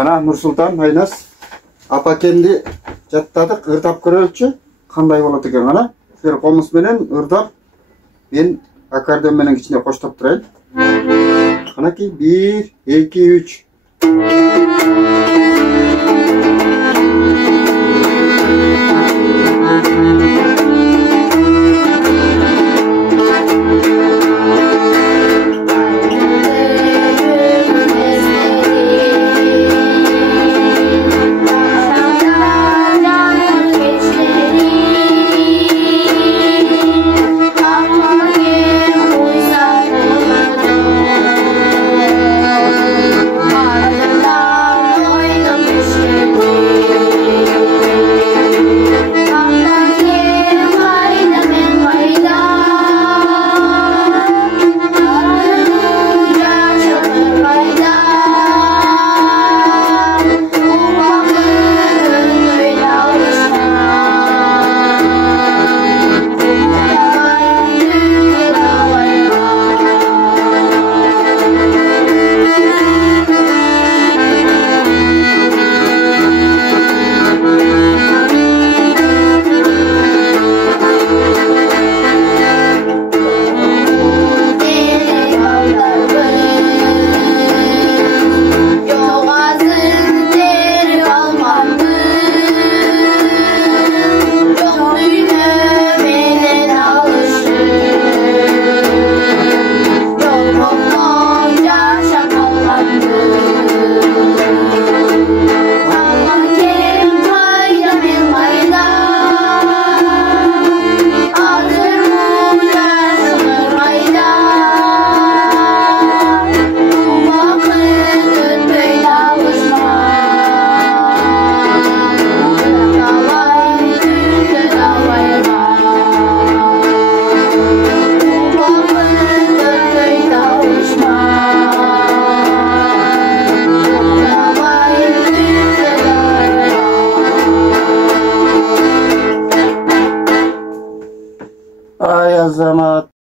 Ana Nursultan, Aynas, apakemdi jattadık, ırtap körölçü, kanday bolat eken ana. Sizler komuz menen ırtap, ben akordeon menen içinde koştap turayın. Kanaki 1, 2, 3. Ay azamat.